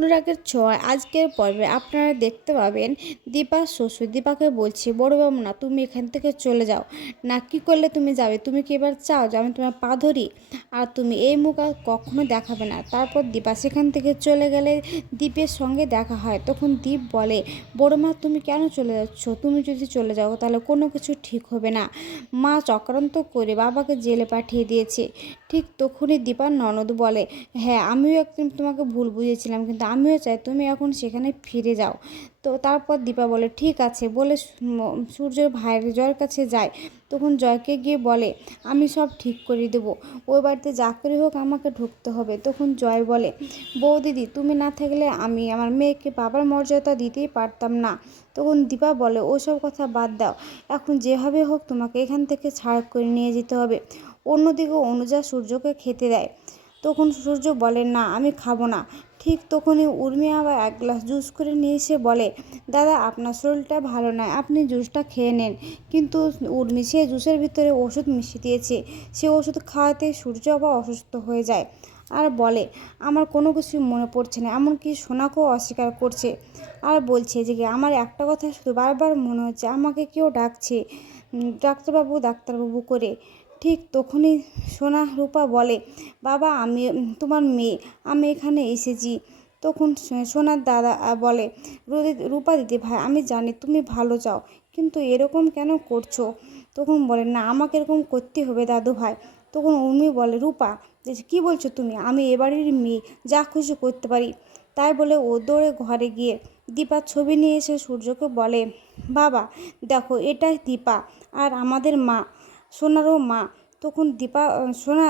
অনুরাগের ছোঁয়ায় আজকের পর্বে আপনারা দেখতে পাবেন দীপা শ্বশুর। দীপাকে বলছি, বড় বাবু না, তুমি এখান থেকে চলে যাও। না, কি করলে তুমি যাবে? তুমি কি এবার চাও যে আমি তোমার পা ধরি আর তুমি এই মুখ আর কখনো দেখাবে না। তারপর দীপা সেখান থেকে চলে গেলে দীপের সঙ্গে দেখা হয়। তখন দীপ বলে, বড় মা, তুমি কেন চলে যাচ্ছ? তুমি যদি চলে যাও, তাহলে কোনো কিছু ঠিক হবে না। মা চক্রান্ত করে বাবাকে জেলে পাঠিয়ে দিয়েছে। ঠিক তখনই দীপার ননদ বলে হ্যাঁ আমিও একদিন তোমাকে ভুল বুঝেছিলাম, কিন্তু আমিও চাই তুমি এখন সেখানে ফিরে যাও। তো তারপর দীপা বলে, ঠিক আছে। বলে সূর্যের ভাইয়ের জয়ের কাছে যায়। তখন জয়কে গিয়ে বলে, আমি সব ঠিক করে দেবো। ওই বাড়িতে যা করে হোক, আমাকে ঢুকতে হবে। তখন জয় বলে বৌদিদি তুমি না থাকলে আমি আমার মেয়েকে বাবার মর্যাদা দিতেই পারতাম না। তখন দীপা বলে, ওসব কথা বাদ দাও। এখন যেভাবে হোক তোমাকে এখান থেকে ছাড় করে নিয়ে যেতে হবে। অন্যদিকে অনুজা সূর্যকে খেতে দেয়। তখন সূর্য বলে, না, আমি খাব না। ঠিক তখনই উর্মি আবার এক গ্লাস জুস করে নিয়ে এসে বলে, দাদা, আপনার শরীরটা ভালো নয়, আপনি জুসটা খেয়ে নেন। কিন্তু উর্মি সে জুসের ভিতরে ওষুধ মিশিয়ে দিয়েছে। সে ওষুধ খাওয়াতে সূর্য আবার অসুস্থ হয়ে যায় আর বলে, আমার কোনো কিছু মনে পড়ছে না, এমনকি সোনাকেও অস্বীকার করছে। আর বলছে যে, আমার একটা কথা শুধু বারবার মনে হচ্ছে, আমাকে কেউ ডাকছে ডাক্তারবাবু ডাক্তারবাবু করে। ঠিক তখনই সোনা রূপা বলে, বাবা, আমি, তোমার মেয়ে, আমি এখানে এসেছি। তখন সোনার দাদা বলে রূপা দিদি ভাই, আমি জানি তুমি ভালো চাও, কিন্তু এরকম কেন করছ? তখন বলে, না, আমাকে এরকম করতে হবে দাদু ভাই। তখন উর্মি বলে, রূপা কী বলছো তুমি? আমি এবারের মেয়ে, যা খুশি করতে পারি। তাই বলে ও দৌড়ে ঘরে গিয়ে দীপার ছবি নিয়ে এসে সূর্যকে বলে, বাবা, দেখো, এটাই দীপা, আর আমাদের মা। সোনারও মা। তখন দীপা সোনা